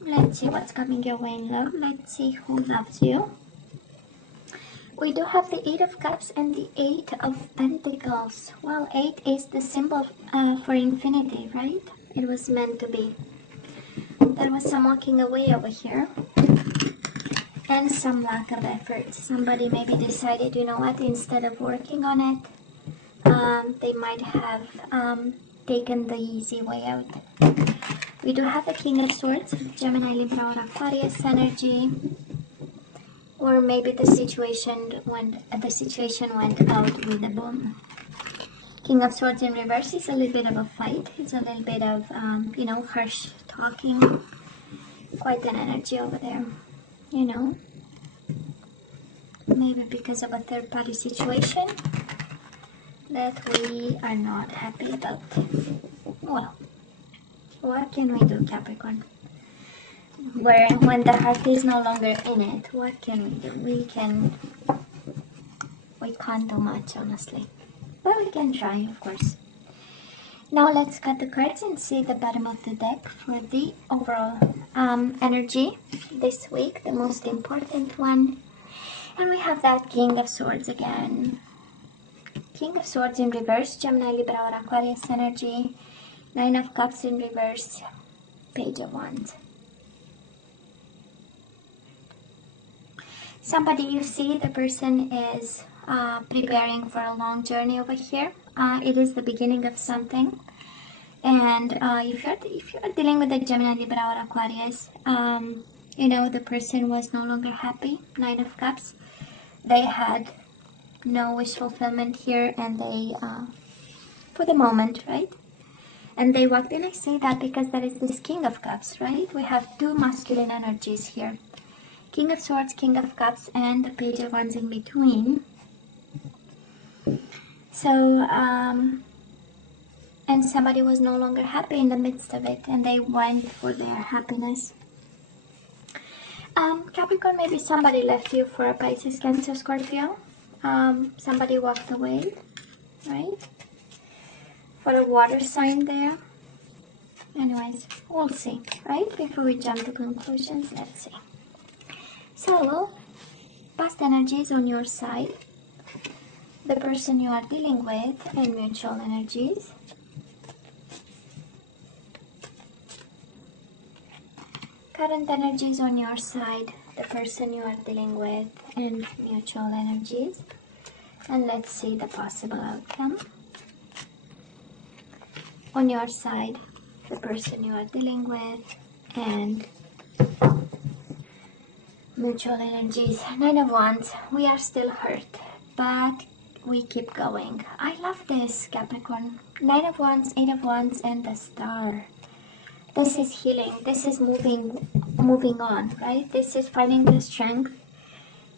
Let's see what's coming your way in love. Let's see who loves you. We do have the Eight of Cups and the Eight of Pentacles. Well, 8 is the symbol for infinity, right? It was meant to be. There was some walking away over here. And some lack of effort. Somebody maybe decided, you know what, instead of working on it, they might have taken the easy way out. We do have the King of Swords, Gemini, Libra, or Aquarius energy. Or maybe the situation went out with a boom. King of Swords in reverse is a little bit of a fight. It's a little bit of, harsh talking. Quite an energy over there, Maybe because of a third-party situation that we are not happy about. Well, what can we do, Capricorn? When the heart is no longer in it, what can we do? We can't do much, honestly. But we can try, of course. Now let's cut the cards and see the bottom of the deck for the overall energy this week, the most important one. And we have that King of Swords again. King of Swords in reverse, Gemini, Libra, or Aquarius energy. Nine of Cups in reverse, Page of Wands. Somebody you see, the person is preparing for a long journey over here. It is the beginning of something. And if you're dealing with a Gemini, Libra, or Aquarius, the person was no longer happy. Nine of Cups. They had no wish fulfillment here, and they, for the moment, right? And they walked in. I say that because that is this King of Cups, right? We have two masculine energies here. King of Swords, King of Cups, and the Page of Wands in between. So, and somebody was no longer happy in the midst of it, and they went for their happiness. Capricorn, maybe somebody left you for a Pisces, Cancer, Scorpio. Somebody walked away, right? For a water sign there. Anyways, we'll see, right? Before we jump to conclusions, let's see. So, past energies on your side, the person you are dealing with, and mutual energies. Current energies on your side, the person you are dealing with, and mutual energies. And let's see the possible outcome. On your side, the person you are dealing with, and mutual energies. Nine of Wands. We are still hurt, but we keep going. I love this, Capricorn. Nine of Wands, Eight of Wands, and the Star. This is healing. This is moving on, right? This is finding the strength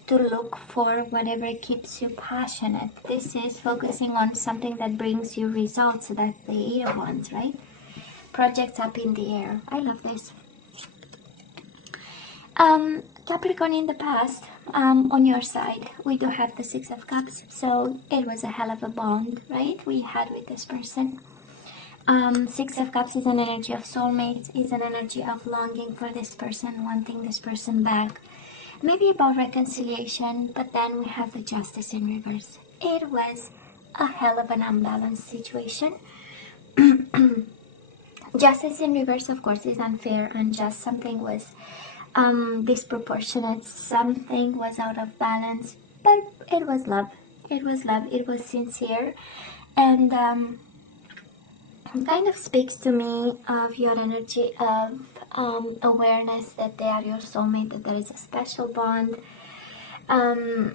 to look for whatever keeps you passionate. This is focusing on something that brings you results. So that's the Eight of Wands, right? Projects up in the air. I love this. Capricorn, in the past, on your side, we do have the Six of Cups. So it was a hell of a bond, right? We had with this person. Six of Cups is an energy of soulmates, is an energy of longing for this person, wanting this person back. Maybe about reconciliation, but then we have the Justice in reverse. It was a hell of an unbalanced situation. Justice in reverse, of course, is unfair, unjust. Something was disproportionate, something was out of balance, but it was love. It was love, it was sincere, and kind of speaks to me of your energy of awareness that they are your soulmate, that there is a special bond. And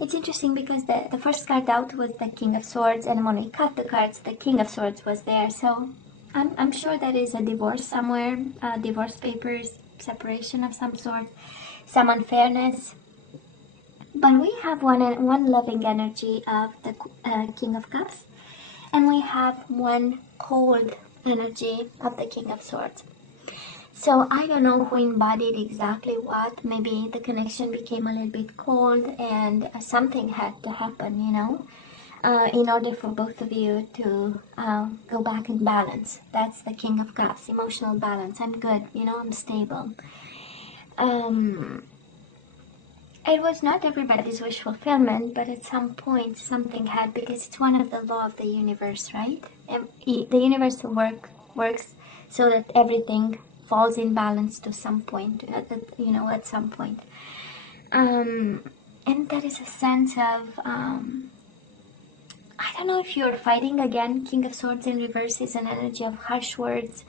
it's interesting because the first card out was the King of Swords, and when we cut the cards, the King of Swords was there. So I'm sure there is a divorce somewhere, divorce papers, separation of some sort, some unfairness. But we have one loving energy of the King of Cups, and we have one cold energy of the King of Swords. So I don't know who embodied exactly what. Maybe the connection became a little bit cold, and something had to happen, in order for both of you to go back in balance. That's the King of Cups, emotional balance. I'm good, you know, I'm stable. It was not everybody's wish fulfillment, but at some point something had, because it's one of the law of the universe, right? The universe works so that everything falls in balance to some point, you know, at some point. And that is a sense of, I don't know if you're fighting again. King of Swords in reverse is an energy of harsh words,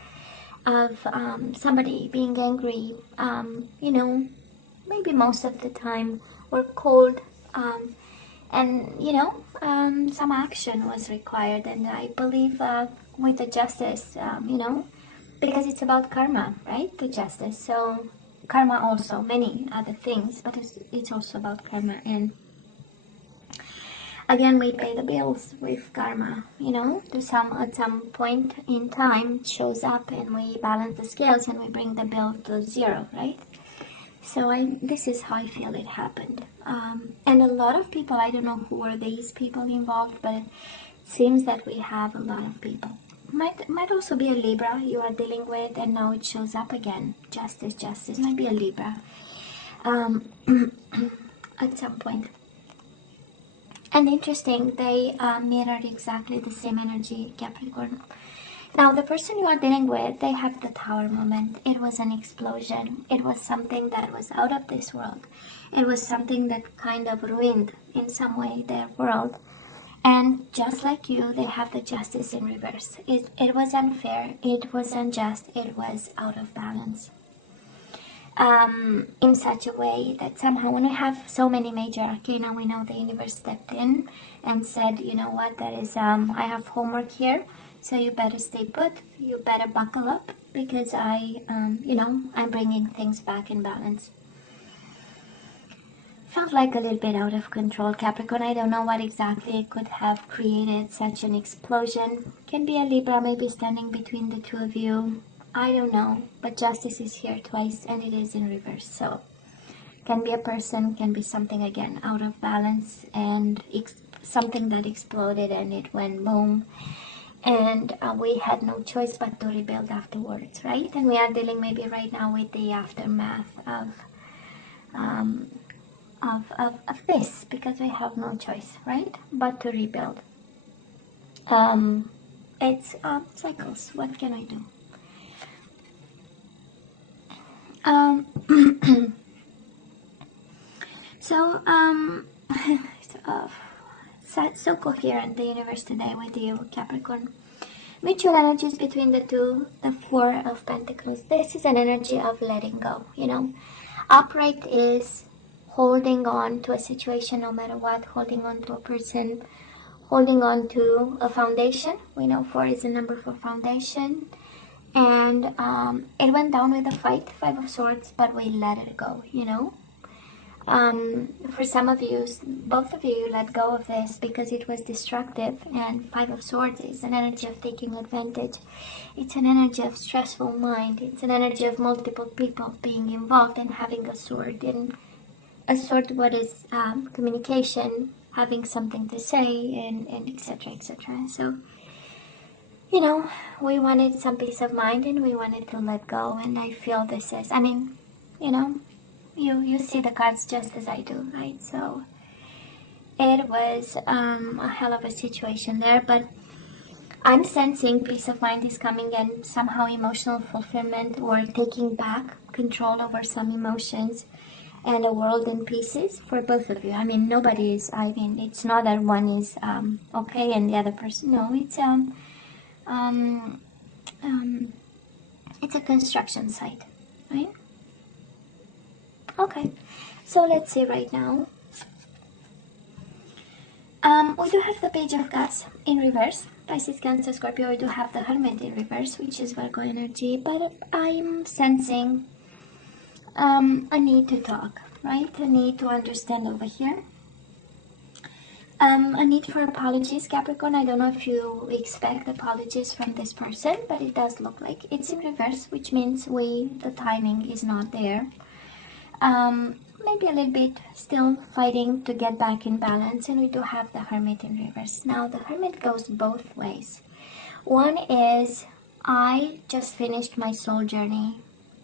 of somebody being angry, you know, maybe most of the time, or cold, and you know, some action was required. And I believe with the justice, you know, because it's about karma, right? The justice. So karma also many other things, but it's also about karma. And again, we pay the bills with karma, you know, at some point in time it shows up, and we balance the scales and we bring the bill to zero, right? So this is how I feel it happened. And a lot of people, I don't know who are these people involved, but it seems that we have a lot of people. Might also be a Libra you are dealing with, and now it shows up again. Justice, might be a Libra at some point. And interesting, they mirrored exactly the same energy, Capricorn. Now, the person you are dealing with, they have the Tower moment. It was an explosion. It was something that was out of this world. It was something that kind of ruined, in some way, their world. And just like you, they have the Justice in reverse. It was unfair. It was unjust. It was out of balance. In such a way that somehow, when we have so many major arcana, we know the universe stepped in and said, you know what, that is, I have homework here. So you better stay put, you better buckle up, because you know, I'm bringing things back in balance. Felt like a little bit out of control, Capricorn. I don't know what exactly could have created such an explosion. Can be a Libra maybe standing between the two of you. I don't know, but justice is here twice, and it is in reverse. So can be a person, can be something again out of balance, and something that exploded and it went boom. And we had no choice but to rebuild afterwards, right? And we are dealing maybe right now with the aftermath of this, because we have no choice, right, but to rebuild. It's cycles. What can I do? So so coherent, the universe today with you, Capricorn. Mutual energies between the two, the Four of Pentacles. This is an energy of letting go, you know. Upright is holding on to a situation no matter what, holding on to a person, holding on to a foundation. We know 4 is the number for foundation. And it went down with a fight, 5 of Swords, but we let it go, you know. For some of you, both of you let go of this because it was destructive, and 5 of Swords is an energy of taking advantage. It's an energy of stressful mind. It's an energy of multiple people being involved and having a sword. And a sword, what is communication, having something to say, and etc, etc. So, you know, we wanted some peace of mind and we wanted to let go, and I feel this is, I mean, you know, you see the cards just as I do, right? So it was a hell of a situation there, but I'm sensing peace of mind is coming, and somehow emotional fulfillment or taking back control over some emotions, and a world in pieces for both of you. I mean, nobody is, I mean, it's not that one is okay and the other person, no, it's a construction site, right? Okay, so let's see right now. We do have the Page of Cups in reverse, Pisces, Cancer, Scorpio. We do have the Hermit in reverse, which is Virgo energy, but I'm sensing a need to talk, right? A need to understand over here. A need for apologies, Capricorn. I don't know if you expect apologies from this person, but it does look like it's in reverse, which means the timing is not there. maybe a little bit still fighting to get back in balance. And we do have the Hermit in reverse. Now the Hermit goes both ways. One is, I just finished my soul journey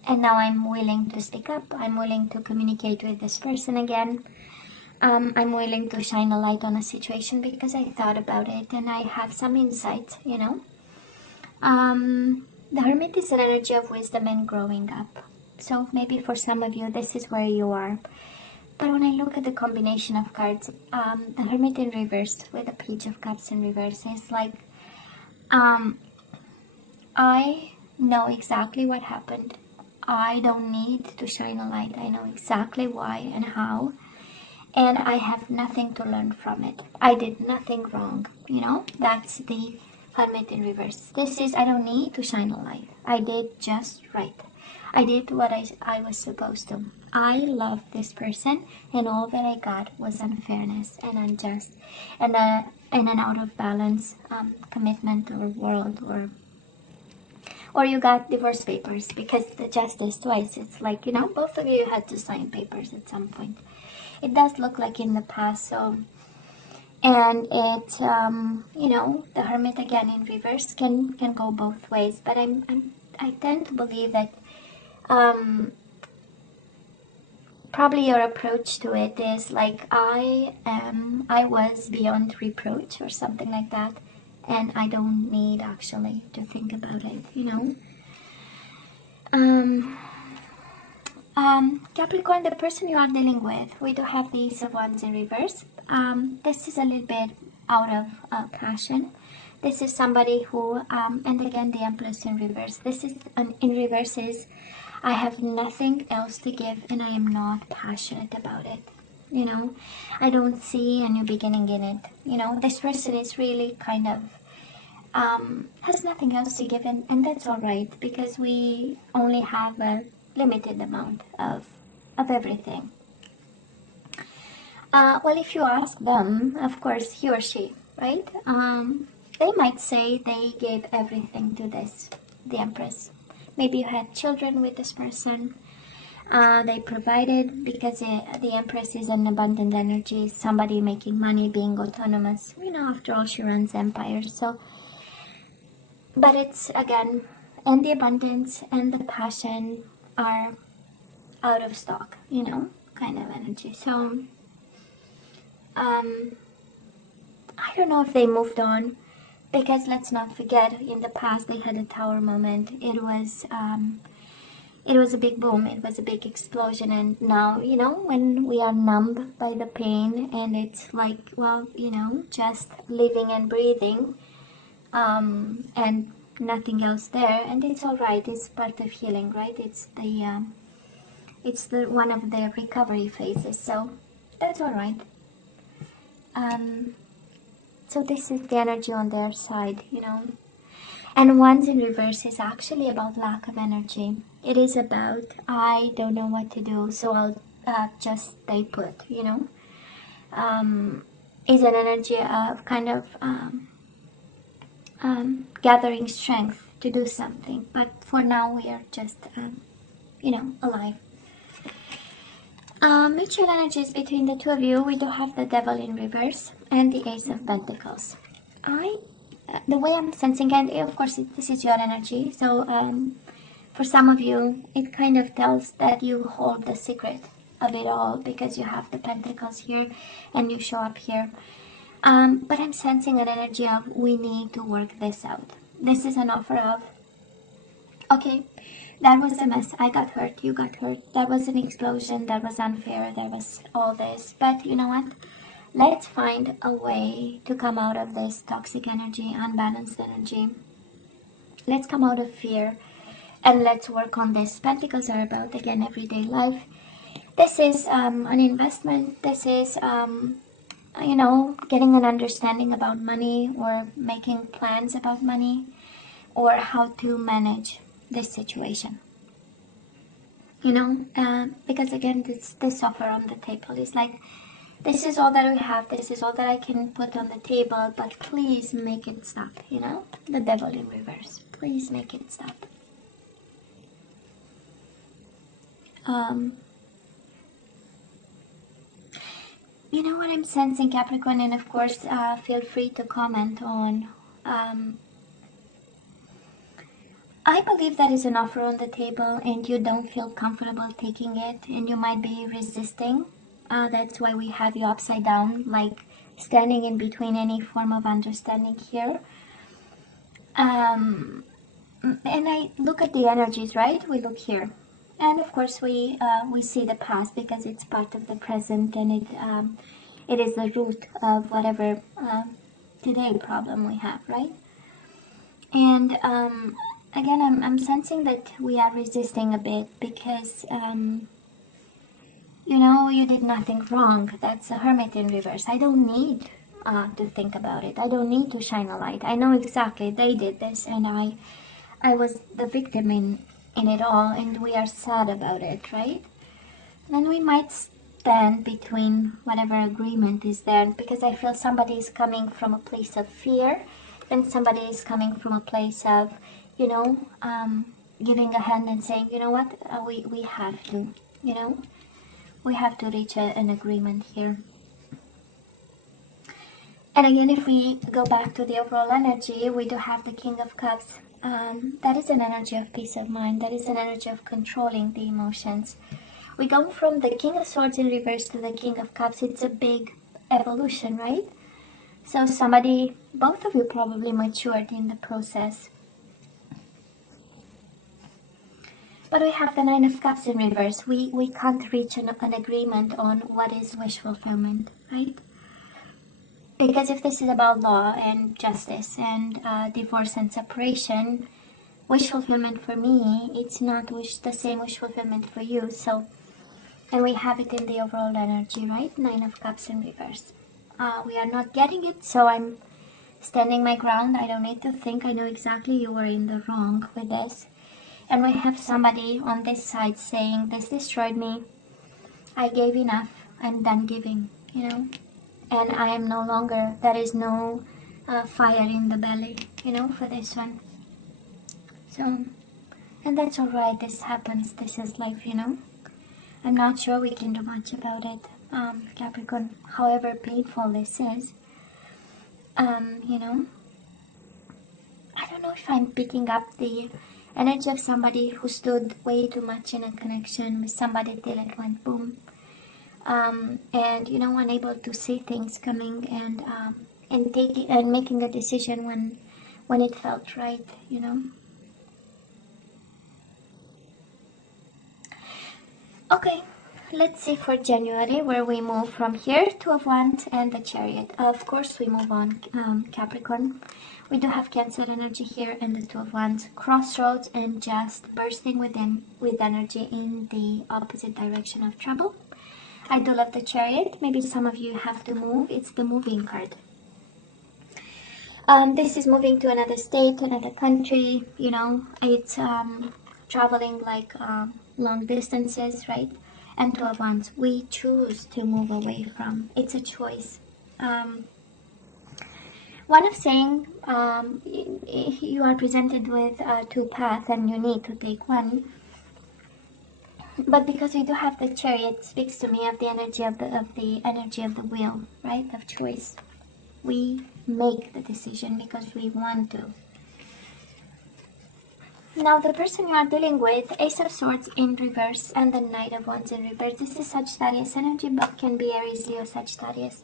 and now I'm willing to speak up. I'm willing to communicate with this person again. I'm willing to shine a light on a situation because I thought about it and I have some insight, you know. The Hermit is an energy of wisdom and growing up. So maybe for some of you, this is where you are. But when I look at the combination of cards, the Hermit in reverse with the Page of Cups in reverse is like, I know exactly what happened. I don't need to shine a light. I know exactly why and how. And I have nothing to learn from it. I did nothing wrong. You know, that's the Hermit in reverse. This is, I don't need to shine a light. I did just right. I did what I was supposed to. I love this person and all that I got was unfairness and unjust and an out of balance commitment or world, or you got divorce papers because the justice twice. It's like, you know, both of you had to sign papers at some point. It does look like in the past. So, and it, you know, the Hermit again in reverse can go both ways. But I tend to believe that probably your approach to it is like, I was beyond reproach or something like that, and I don't need actually to think about it, you know. Capricorn, the person you are dealing with, we do have the Ace of Wands in reverse. This is a little bit out of passion. This is somebody who, and again the Empress in reverse. This is in reverse is, I have nothing else to give and I am not passionate about it. You know, I don't see a new beginning in it. You know, this person is really kind of, has nothing else to give, and that's all right because we only have a limited amount of everything. Well, if you ask them, of course, he or she, right? They might say they gave everything to the Empress. Maybe you had children with this person. They provided because the Empress is an abundant energy, somebody making money, being autonomous. You know, after all, she runs empires. So, but it's again, and the abundance and the passion are out of stock, you know, kind of energy. So, I don't know if they moved on, because let's not forget, in the past they had a tower moment. It was a big boom, it was a big explosion, and now, you know, when we are numb by the pain and it's like, well, you know, just living and breathing, and nothing else there, and it's all right, it's part of healing, right? It's the one of the recovery phases, so that's all right. So this is the energy on their side, you know. And Wands in reverse is actually about lack of energy. It is about, I don't know what to do, so I'll just stay put, you know. Is an energy of kind of gathering strength to do something. But for now, we are just, you know, alive. Mutual energies between the two of you, we do have the Devil in reverse and the Ace of Pentacles. The way I'm sensing, and of course this is your energy, so for some of you it kind of tells that you hold the secret of it all because you have the Pentacles here and you show up here. But I'm sensing an energy of, we need to work this out. This is an offer of, okay, that was a mess, I got hurt, you got hurt, that was an explosion, that was unfair, there was all this, but you know what? Let's find a way to come out of this toxic energy, unbalanced energy. Let's come out of fear and let's work on this. Pentacles are about, again, everyday life. This is an investment. This is, you know, getting an understanding about money or making plans about money or how to manage this situation. You know, because again, this offer on the table is like, this is all that we have, this is all that I can put on the table, but please make it stop, you know? The Devil in reverse. Please make it stop. You know what I'm sensing, Capricorn, and of course, feel free to comment on. I believe there is an offer on the table and you don't feel comfortable taking it and you might be resisting. That's why we have you upside down, like standing in between any form of understanding here. And I look at the energies, right? We look here. And of course we see the past because it's part of the present and it is the root of whatever today problem we have, right? And again, I'm sensing that we are resisting a bit because, you know, you did nothing wrong. That's a Hermit in reverse. I don't need to think about it. I don't need to shine a light. I know exactly they did this and I was the victim in it all and we are sad about it, right? And we might stand between whatever agreement is there because I feel somebody is coming from a place of fear and somebody is coming from a place of, you know, giving a hand and saying, you know what, we have to, you know, we have to reach an agreement here. And again, if we go back to the overall energy, we do have the King of Cups. That is an energy of peace of mind. That is an energy of controlling the emotions. We go from the King of Swords in reverse to the King of Cups. It's a big evolution, right? So somebody, both of you probably matured in the process. But we have the Nine of Cups in reverse. We can't reach an agreement on what is wish fulfillment, right? Because if this is about law and justice and divorce and separation, wish fulfillment for me, it's not the same wish fulfillment for you. So, and we have it in the overall energy, right? Nine of Cups in reverse. We are not getting it, so I'm standing my ground. I don't need to think. I know exactly you were in the wrong with this. And we have somebody on this side saying, this destroyed me. I gave enough. I'm done giving, you know. And I am no longer, there is no fire in the belly, you know, for this one. So, and that's all right. This happens. This is life, you know. I'm not sure we can do much about it, Capricorn, however painful this is. You know, I don't know if I'm picking up the energy of somebody who stood way too much in a connection with somebody till it went boom. And you know, unable to see things coming and taking and making a decision when it felt right, you know. Okay, let's see for January where we move from here. Two of Wands and the Chariot. Of course, we move on, Capricorn. We do have Cancer energy here and the Two of Wands. Crossroads and just bursting within with energy in the opposite direction of trouble. I do love the Chariot. Maybe some of you have to move. It's the moving card. This is moving to another state, another country. You know, it's traveling like long distances, right? And Two of Wands, we choose to move away from. It's a choice. One of saying you are presented with two paths and you need to take one. But because we do have the Chariot, it speaks to me of the energy of the energy of the will, right? Of choice. We make the decision because we want to. Now the person you are dealing with, Ace of Swords in reverse and the Knight of Wands in reverse. This is Sagittarius energy, but can be Aries, Leo, Sagittarius.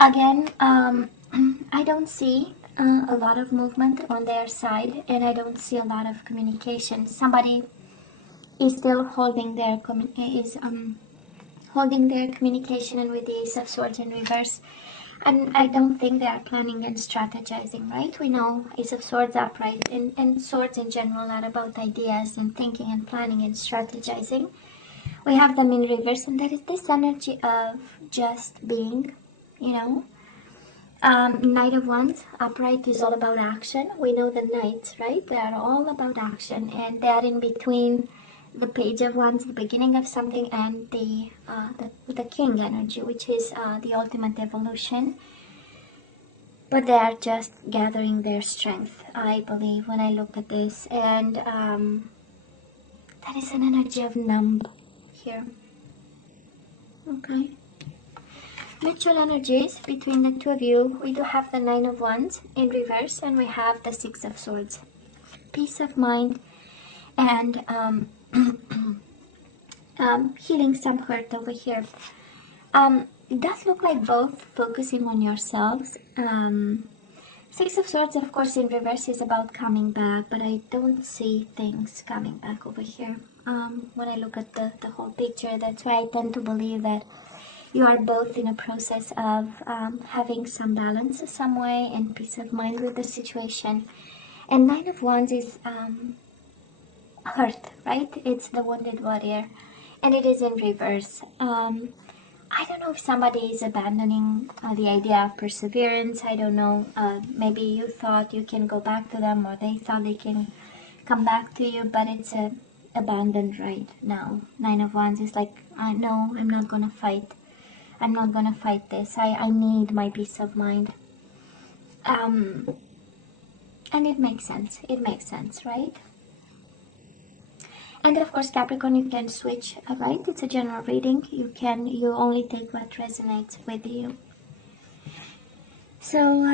Again, I don't see a lot of movement on their side, and I don't see a lot of communication. Somebody is still holding their holding their communication, and with the Ace of Swords in reverse. And I don't think they are planning and strategizing, right? We know Ace of Swords upright and swords in general are about ideas and thinking and planning and strategizing. We have them in reverse, and there is this energy of just being, you know. Knight of Wands upright is all about action. We know the Knights, right? They are all about action, and they are in between the Page of Wands, the beginning of something, and the King energy, which is the ultimate evolution. But they are just gathering their strength, I believe, when I look at this. And that is an energy of numb here. Okay. Mutual energies between the two of you. We do have the Nine of Wands in reverse, and we have the Six of Swords. Peace of mind and healing some hurt over here. It does look like both focusing on yourselves. Six of Swords, of course, in reverse is about coming back, but I don't see things coming back over here. When I look at the whole picture, that's why I tend to believe that you are both in a process of having some balance some way and peace of mind with the situation. And Nine of Wands is hurt, right? It's the wounded warrior, and it is in reverse. I don't know if somebody is abandoning the idea of perseverance. I don't know. Maybe you thought you can go back to them, or they thought they can come back to you, but it's abandoned right now. Nine of Wands is like, no, I'm not gonna fight. I'm not gonna fight this. I need my peace of mind. And it makes sense. It makes sense, right? And of course, Capricorn, you can switch, right? It's a general reading. You only take what resonates with you. So,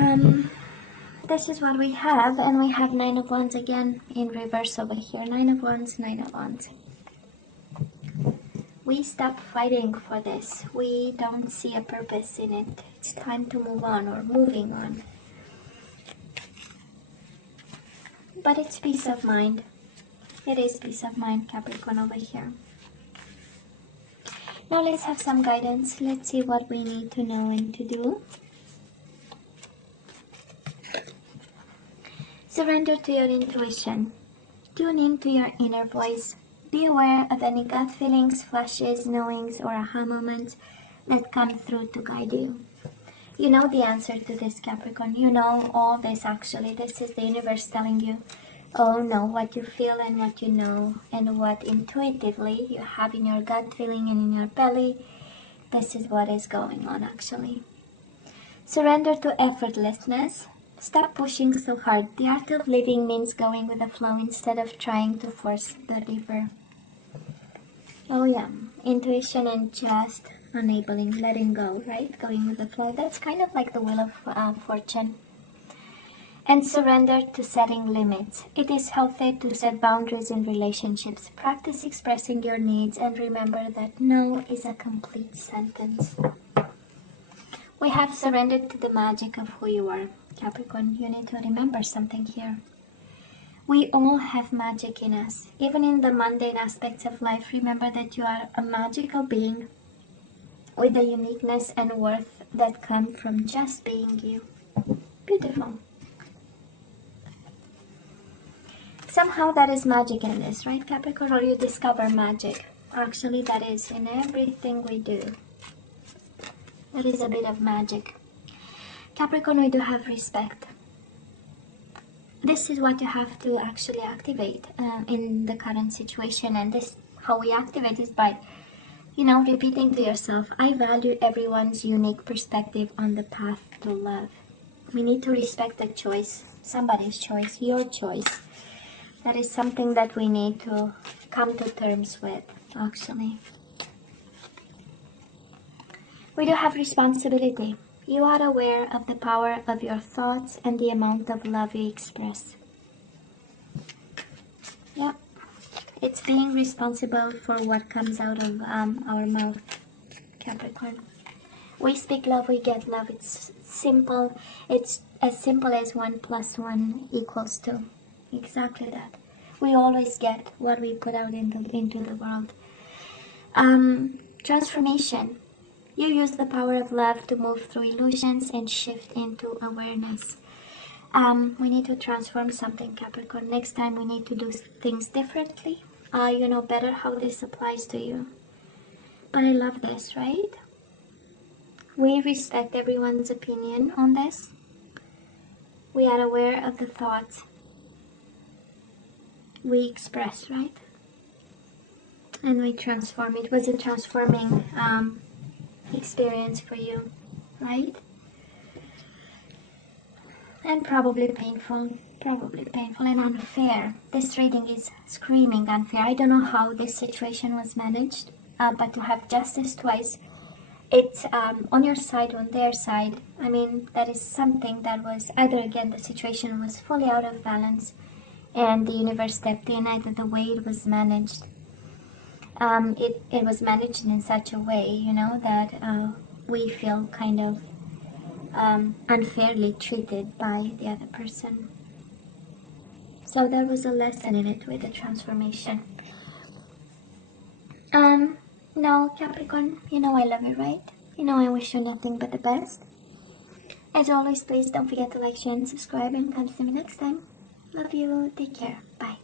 this is what we have, and we have Nine of Wands again in reverse over here. Nine of Wands, Nine of Wands. We stop fighting for this. We don't see a purpose in it. It's time to move on, or moving on. But it's peace of mind. It is peace of mind, Capricorn, over here. Now let's have some guidance. Let's see what we need to know and to do. Surrender to your intuition. Tune into your inner voice. Be aware of any gut feelings, flashes, knowings, or aha moments that come through to guide you. You know the answer to this, Capricorn. You know all this actually. This is the universe telling you, oh no, what you feel and what you know and what intuitively you have in your gut feeling and in your belly. This is what is going on actually. Surrender to effortlessness. Stop pushing so hard. The art of living means going with the flow instead of trying to force the river. Oh yeah, intuition and just enabling, letting go, right? Going with the flow. That's kind of like the wheel of fortune. And surrender to setting limits. It is healthy to set boundaries in relationships. Practice expressing your needs and remember that no is a complete sentence. We have surrendered to the magic of who you are. Capricorn, you need to remember something here. We all have magic in us. Even in the mundane aspects of life, remember that you are a magical being with a uniqueness and worth that come from just being you. Beautiful. Somehow that is magic in this, right, Capricorn? Or you discover magic. Actually, that is in everything we do. There is a bit of magic. Capricorn, we do have respect. This is what you have to actually activate in the current situation. And this, how we activate is by, repeating to yourself, I value everyone's unique perspective on the path to love. We need to respect the choice, somebody's choice, your choice. That is something that we need to come to terms with, actually. We do have responsibility. You are aware of the power of your thoughts and the amount of love you express. Yeah, it's being responsible for what comes out of our mouth, Capricorn. We speak love, we get love. It's simple. It's as simple as 1 + 1 = 2. Exactly that. We always get what we put out into the world. Transformation. You use the power of love to move through illusions and shift into awareness. We need to transform something, Capricorn. Next time we need to do things differently. You know better how this applies to you. But I love this, right? We respect everyone's opinion on this. We are aware of the thoughts we express, right? And we transform. It was a transforming experience for you, right? And probably painful and unfair. This reading is screaming unfair. I don't know how this situation was managed, but to have justice twice, it's on your side, on their side. I mean, that is something that was either, again, the situation was fully out of balance and the universe stepped in, either the way it was managed. It was managed in such a way, you know, that we feel kind of unfairly treated by the other person. So there was a lesson in it with the transformation. Now, Capricorn, you know I love you, right? You know I wish you nothing but the best. As always, please don't forget to like, share, and subscribe, and come see me next time. Love you. Take care. Bye.